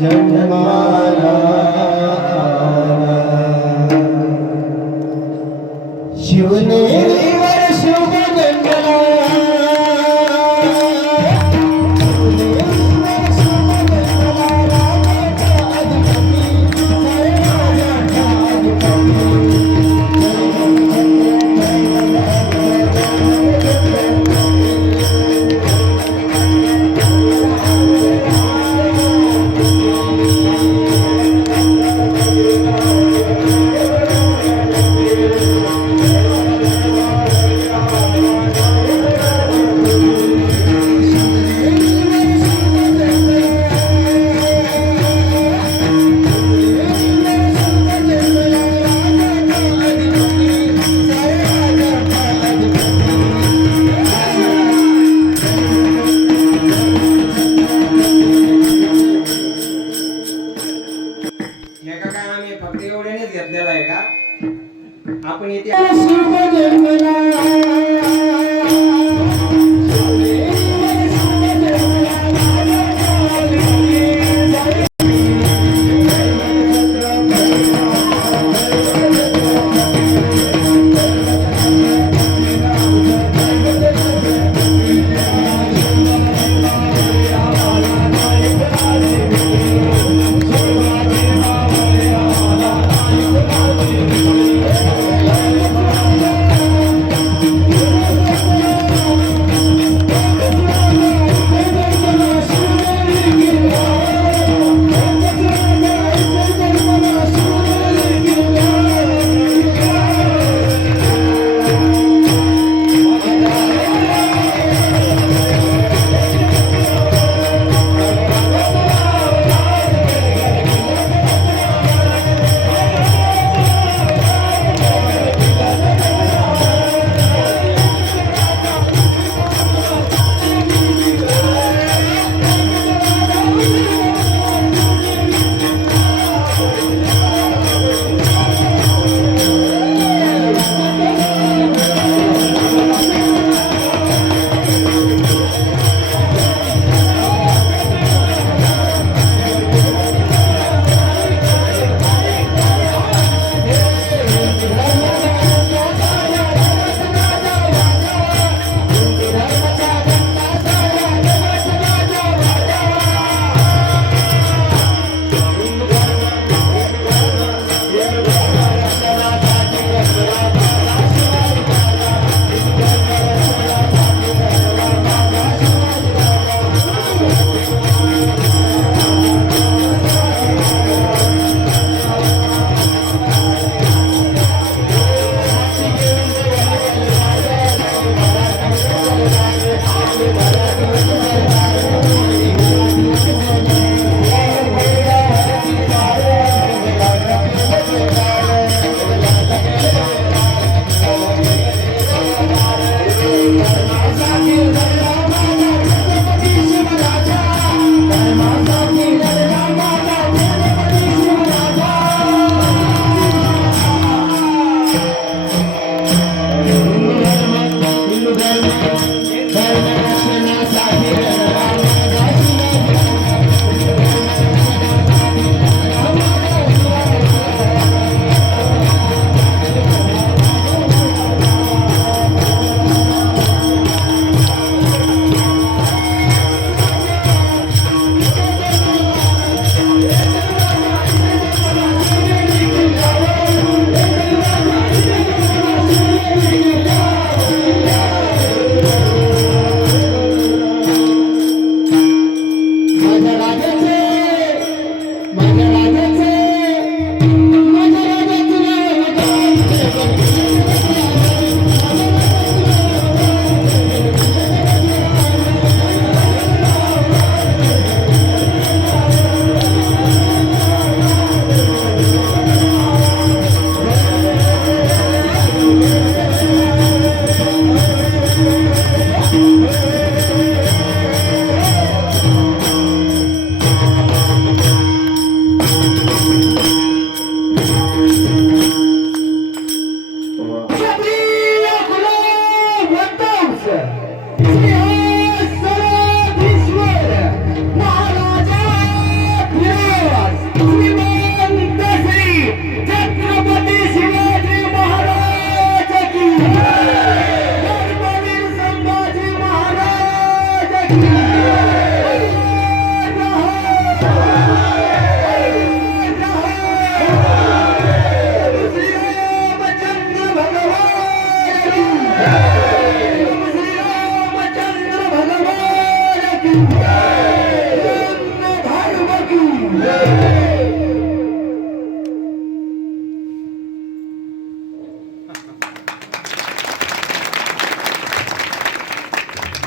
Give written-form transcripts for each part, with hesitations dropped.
जन्माला शिवनेरीवर शुभ जन्मला फक्त एवढ्यानेच घेतलेला आहे का आपण इथे शुभ जन्मला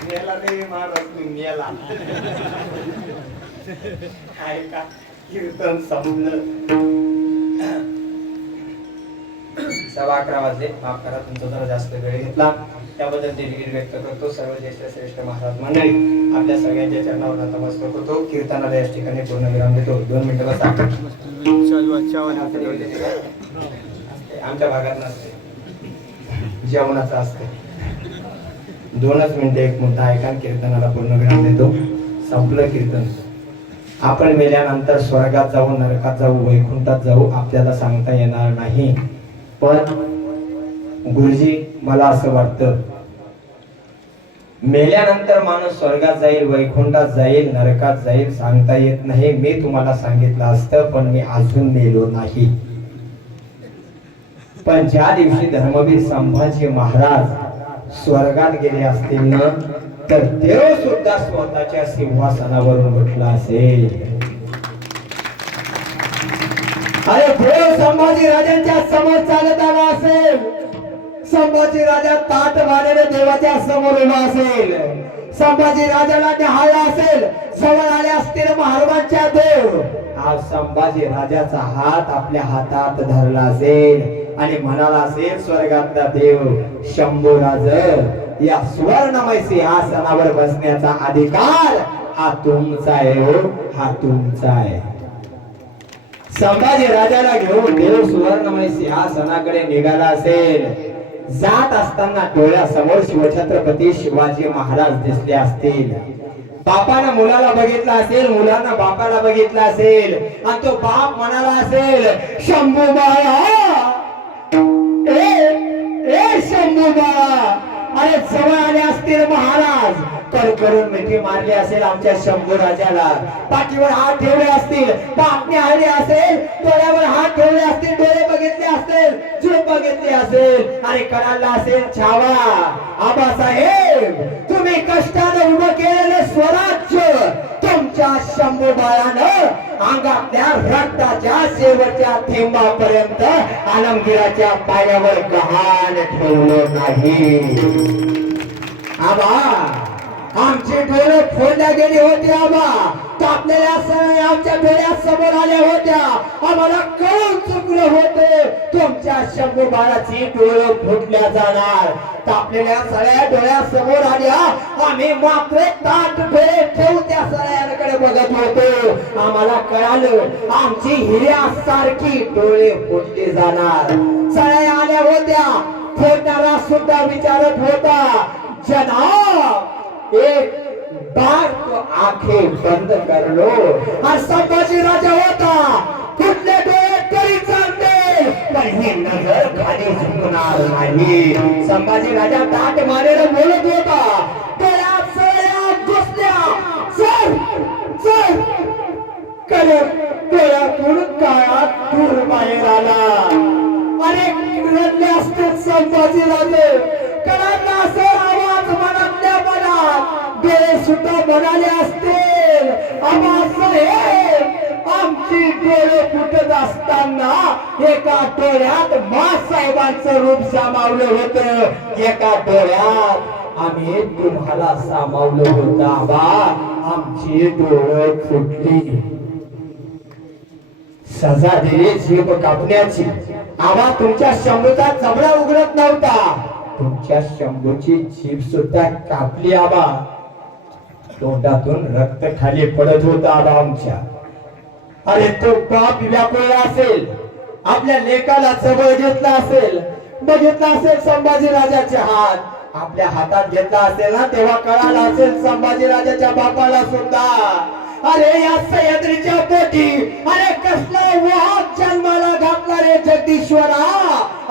मेला रे महाराज मी मेला काय का कीर्तन संपलं 11:15 वाजले. माफ करा तुमचा जरा जास्त वेळ घेतला त्याबद्दल दिलगिरी व्यक्त करतो. सर्व ज्येष्ठ श्रेष्ठ महाराज मंडळी आपल्या सगळ्यांच्या चरणावर नतमस्तक होतो. कीर्तनाला या ठिकाणी पूर्ण विराम देतो. 2 मिनिटं बसा. आमच्या भागात नसते जेवणाचं असते. 2च मिनिटं एक मुद्दा ऐका. कीर्तनाला पूर्ण विराम देतो. संपलं कीर्तन. आपण मेल्यानंतर स्वर्गात जाऊ नरकात जाऊ वैकुंठात जाऊ आपल्याला सांगता येणार नाही. पण गुरुजी मला असं वाटतं मेल्यानंतर माणूस स्वर्गात जाईल वैकुंठात जाईल नरकात जाईल सांगता येत नाही. मी तुम्हाला सांगितलं असतं पण मी अजून मेलो नाही. पण ज्या दिवशी धर्मवीर संभाजी महाराज स्वर्गात गेले असतील ना तर देव सुद्धा स्वतःच्या सिंहासनावरून उठला असेल. अरे देव संभाजी राजांच्या समोर चालत आला असेल. संभाजी राजा ताट वाढलेले देवाच्या समोर उभा असेल. संभाजी राजाला निहाळला असेल. जवळ आले असतील महाराजांच्या देव. आज संभाजी राजाचा हात आपल्या हातात धरला असेल आणि म्हणाला असेल स्वर्गातला देव शंभूराज या सुवर्णमय सिंहासनावर बसण्याचा अधिकार हा तुमचा आहे हो हा तुमचा आहे. संभाजी राजाला घेऊन देव सुवर्णमय सिंहासनाकडे निघाला असेल. जात असताना डोळ्यासमोर शिवछत्रपती शिवाजी महाराज दिसले असतील. बापानं मुलाला बघितलं असेल मुलानं बापाला बघितलं असेल आणि तो बाप म्हणाला असेल शंभू बाळा ए शंभू बाळा. अरे जवळ आले असतील महाराज तर करून मिठी मारली असेल आमच्या शंभू राजाला. पाठीवर हात ठेवले असतील पापणी हल्ली असेल डोळ्यावर हात ठेवले असतील डोळे बघितले असतील झोप बघितली असेल आणि कणाला असेल छावा. आबासाहेब तुम्ही कष्टाने उभं केलेलं स्वराज्य तुमच्या शंभू बाळानं अंगातल्या रक्ताच्या शेवटच्या थेंबापर्यंत आलमगीराच्या पायावर गहाण ठेवलं नाही. आबा आमचे डोळे फोडल्या गेले होते. आबा तापलेल्या सळया आमच्या डोळ्यासमोर आल्या होत्या. आम्हाला कळून चुकलं होतं तुमच्या शंभू बाळाची डोळे फुटल्या जाणार. तापलेल्या सळया डोळ्यासमोर आल्या आम्ही मात्र ताट डोळे ठेवून त्या सळयांकडे बघत होतो. आम्हाला कळालं आमची हिऱ्यासारखी डोळे फुटली जाणार. सळया आल्या होत्या. फोडणारा सुद्धा विचारत होता जनाब एक बार तो आंखें बंद कर लो. और संभाजी राजा होता कुठले डोळे तरी चालते पण ही नजर खाली झुकणार नाही. संभाजी राजा ताट मारेला बोलत होता. डोळ्यात सळया घुसल्या. चल चल करे डोळ्यातून काळा धूर बाहेर आला. अरे रडले असते संभाजी राजे. कणांना असे आवाज मनातल्या मनात डोळे सुद्धा म्हणाले असतील आबासाहेब आमची डोळे फुटत असताना एका डोळ्यात मासाहेबांचं रूप सामावलं होतं एका डोळ्यात आम्ही तुम्हाला सामावलं होतं. आबा आमची डोळे फुटली. सजा दिली जीभ कापण्याची. आबा तुमच्या शंभूचा जबडा उघडत नव्हता. तुमच्या शंभूची जीभ सुद्धा कापली. आबा तोंडातून रक्त खाली पडत होतं आबा आमच्या. अरे तो बाप व्याकुळला असेल आपल्या लेकाला जवळ घेतला असेल बघितला असेल संभाजी राजाचे हात आपल्या हातात घेतला असेल ना तेव्हा कळाला असेल संभाजी राजाच्या बापाला सुद्धा. अरे या सह्याद्रीच्या पोटी अरे कसला वाघ जन्माला घातला रे जगदीश्वरा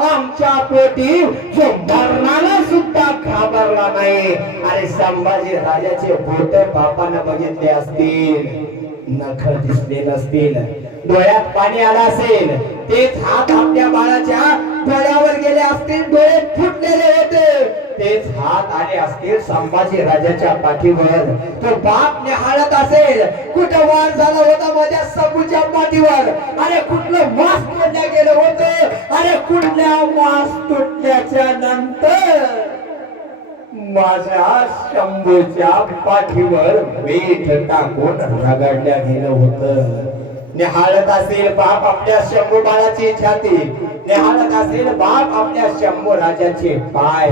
आमच्या पोटी जो मरणाला सुद्धा घाबरला नाही. अरे संभाजी राजाचे बोट बापानं बघितले असतील नख दिसले नसतील डोळ्यात पाणी आलं असेल तेच हात आपल्या बाळाच्या डोळ्यावर गेले असतील डोळे फुटलेले होते. तेच हात आले असतील संभाजी राजाच्या पाठीवर. तो बाप निहाळत असेल कुठं वार झाला होता माझ्या सबूच्या पाठीवर. अरे कुठलं मास तोडल्या गेलं होतं. अरे कुठल्या मास तुटल्याच्या नंतर माझ्या शंभूच्या पाठीवर मीठ टाकून रगडल्या गेलं होतं. निहाळत असेल बाप आपल्या शंभू बाळाची छाती. निहाळत असेल बाप आपल्या शंभू राजाचे पाय.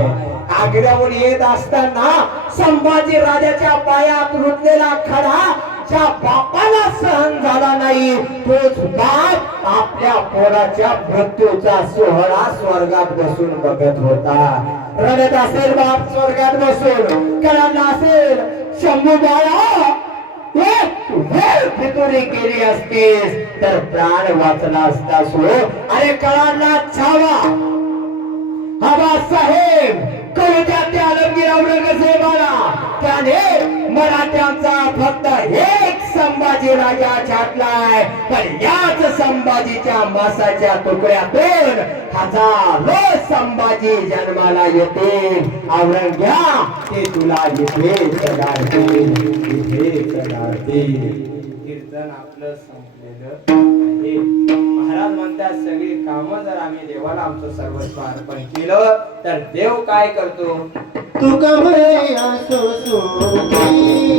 आग्र्याहून येत असताना संभाजी राजाच्या पायात रुतलेला खडा ज्या बापाला सहन झाला नाही तोच बाप आपल्या पोराच्या मृत्यूचा सोहळा स्वर्गात बसून बघत होता. रडत असेल बाप स्वर्गात बसून. कळाला असेल शंभू बाळा फितुरी केली असतीस तर प्राण वाचला असता. सो अरे कळाला छावा हवा साहेब कवित्यात आलमगीर औरंगजेबाला त्याने मराठ्यांचा फक्त एक संभाजी राजा छाटलाय. पण याच संभाजीच्या मासाच्या तुकड्यातून हजारो संभाजी जन्माला येतील. औरंग्या ते तुला इथेच गाडतील, इथेच गाडतील. कीर्तन आपलं संपलेलं आहे. महाराज म्हणतात सगळी कामं जर आम्ही देवाला आमचं सर्वस्व अर्पण केलं तर देव काय करतो. तू कमरे असो सुखी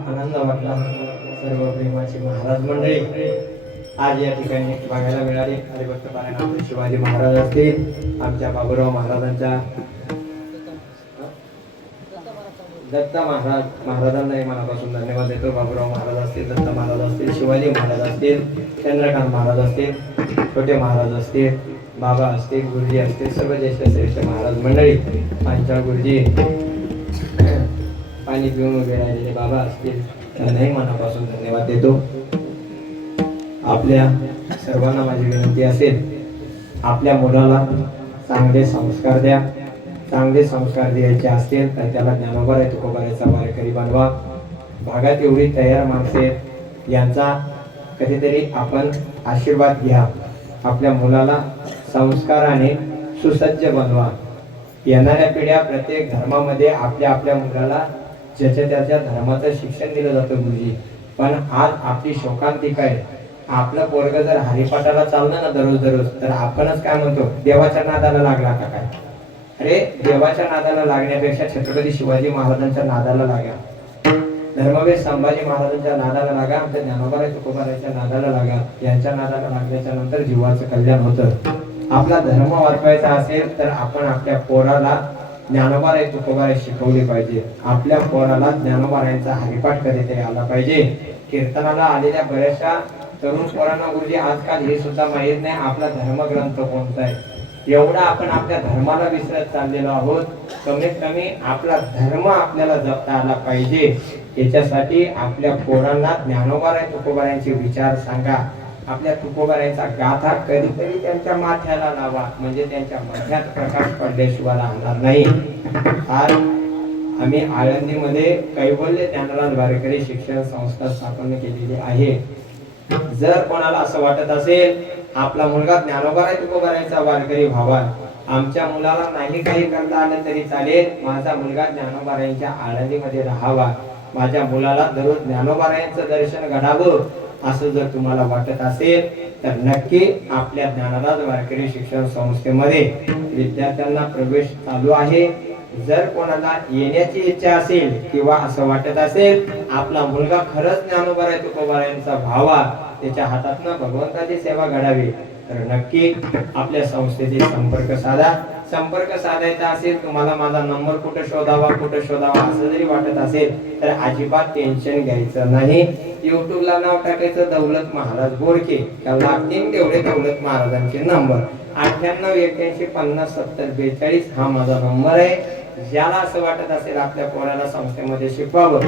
आनंद वाटला. सर्व प्रेमाची महाराज मंडळी आज या ठिकाणी बघायला मिळाली. हरिभक्त पारायण आपले शिवाजी महाराज असतील, आमच्या बाबूराव महाराजांच्या दत्ता महाराजांनाही मनापासून धन्यवाद देतो. बाबूराव महाराज असतील, दत्ता महाराज असतील, शिवाजी महाराज असतील, चंद्रकांत महाराज असतील, छोटे महाराज असतील, बाबा असतील, गुरुजी असतील, सर्व ज्येष्ठ श्रेष्ठ महाराज मंडळी, पांचाळ गुरुजी, पाणी पिऊन उभे राहिलेले बाबा असतील, त्यांनाही मनापासून धन्यवाद देतो. आपल्या सर्वांना माझी विनंती असेल, आपल्या मुलाला चांगले संस्कार द्या. चांगले संस्कार द्यायचे असतील तर त्याला ज्ञानोबा तुकोबारायचा वारकरी बनवा. भागात एवढी तयार माणसे आहेत, यांचा कधीतरी आपण आशीर्वाद घ्या. आपल्या मुलाला संस्काराने सुसज्ज बनवा. येणाऱ्या पिढ्या प्रत्येक धर्मामध्ये आपल्या आपल्या मुलाला ज्याच्या त्याच्या धर्माचं शिक्षण दिलं जातं गुरुजी. पण आज आपली शोकांतिका आहे, आपलं पोरग जर हरिपाठाला चाललं ना दररोज तर आपणच काय म्हणतो, देवाच्या नादाला लागला का काय. अरे देवाच्या नादाला लागण्यापेक्षा छत्रपती शिवाजी महाराजांच्या नादाला लागा, धर्मवीर संभाजी महाराजांच्या नादाला लागा, आमच्या ज्ञानोबा तुकोबारायच्या नादाला लागा. यांच्या नादाला लागल्याच्या नंतर जीवाचं कल्याण होतं. आपला धर्म वाचवायचा असेल तर आपण आपल्या पोराला ज्ञानोबा तुकोबाराय शिकवले पाहिजे. आपल्या पोराला ज्ञानोबारायांचा हरिपाठ कधीतरी आला पाहिजे. कीर्तनाला आलेल्या बऱ्याचशा तरुण पोरांना गुरुजी आजकाल हे सुद्धा माहीत नाही आपला धर्मग्रंथ कोणता आहे. एवढा आपण आपल्या धर्माला विसरत चाललेलो आहोत. कमीत कमी आपला धर्म आपल्याला जपता आला पाहिजे. याच्यासाठी आपल्या पोरांना ज्ञानोबाराय तुकोबारायांचे विचार सांगा. आपल्या तुकोबारायांचा गाथा कधीतरी त्यांच्या माथ्याला लावा, म्हणजे त्यांच्या माथ्यात प्रकाश पडल्याशिवाय राहणार नाही. आज आम्ही आळंदीमध्ये कैवल्य ज्ञानराज वारकरी शिक्षण संस्था स्थापन केलेली आहे. जर कोणाला असं वाटत असेल आपला मुलगा ज्ञानोबा तुकोबारायांचा वारकरी व्हावा, आमच्या मुलाला नाही काही करता आलं तरी चालेल, माझा मुलगा ज्ञानोबारायांच्या आळंदीमध्ये राहावा, माझ्या मुलाला दररोज ज्ञानोबारायांचं दर्शन घडावं, असं जर तुम्हाला वाटत असेल तर नक्की आपल्या ज्ञानराज वारकरी शिक्षण संस्थेमध्ये विद्यार्थ्यांना प्रवेश चालू आहे. जर कोणाला येण्याची इच्छा असेल किंवा असं वाटत असेल आपला मुलगा खरंच ज्ञानोबा तुकोबारायांचा व्हावा, त्याच्या हातातनं भगवंताची सेवा घडावी, तर नक्की आपल्या संस्थेशी संपर्क साधा. संपर्क साधायचा असेल, तुम्हाला माझा नंबर कुठे शोधावा असं जरी वाटत असेल तर अजिबात टेन्शन घ्यायचं नाही. युट्यूबला नाव टाकायचं दौलत महाराज बोरके, त्याला लागतील तेवढे दौलत महाराजांचे नंबर 9881507042 हा माझा नंबर आहे. ज्याला असं वाटत असेल आपल्या पोराला संस्थेमध्ये शिकवावं,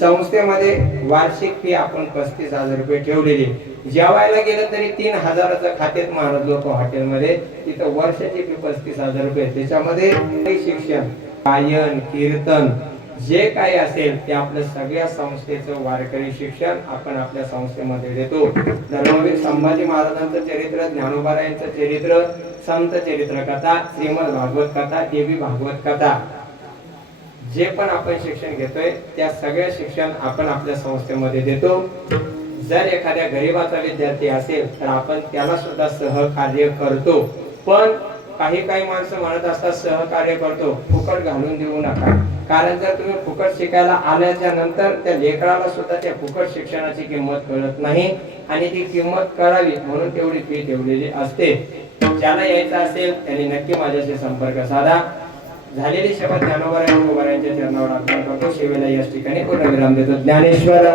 संस्थेमध्ये वार्षिक फी आपण 35,000 रुपये ठेवलेली. जेवायला गेलं तरी 3,000चं खात्यात महाराज लोक हॉटेलमध्ये, तिथं वर्षाची फी 35,000 रुपये. त्याच्यामध्ये शिक्षण, गायन, कीर्तन जे काही असेल ते आपल्या सगळ्या संस्थेचं वारकरी शिक्षण आपण आपल्या संस्थेमध्ये देतो. धर्मवीर संभाजी महाराजांचं चरित्र, ज्ञानोबारायांचं चरित्र, संत चरित्र कथा, श्रीमद भागवत कथा, देवी भागवत कथा, जे पण आपण शिक्षण घेतोय त्या सगळ्या शिक्षण आपण आपल्या संस्थेमध्ये देतो. जर एखाद्या गरीबाचा विद्यार्थी असेल तर आपण त्याला सुद्धा सहकार्य करतो. पण काही माणसं म्हणत असतात सहकार्य करतो, फुकट घालून देऊ नका. कारण जर तुम्ही फुकट शिकायला आल्याच्या नंतर त्या लेकराला सुद्धा त्या फुकट शिक्षणाची किंमत कळत नाही आणि ती किंमत कळावी म्हणून तेवढी फी ठेवलेली असते. ज्याला यायचं असेल त्यांनी नक्की माझ्याशी संपर्क साधा. झालेली सेवा ज्ञानोबा तुकोबारायांच्या चरणावर अर्पण करतो. सेवेला याच ठिकाणी पूर्णविराम देतो. ज्ञानेश्वर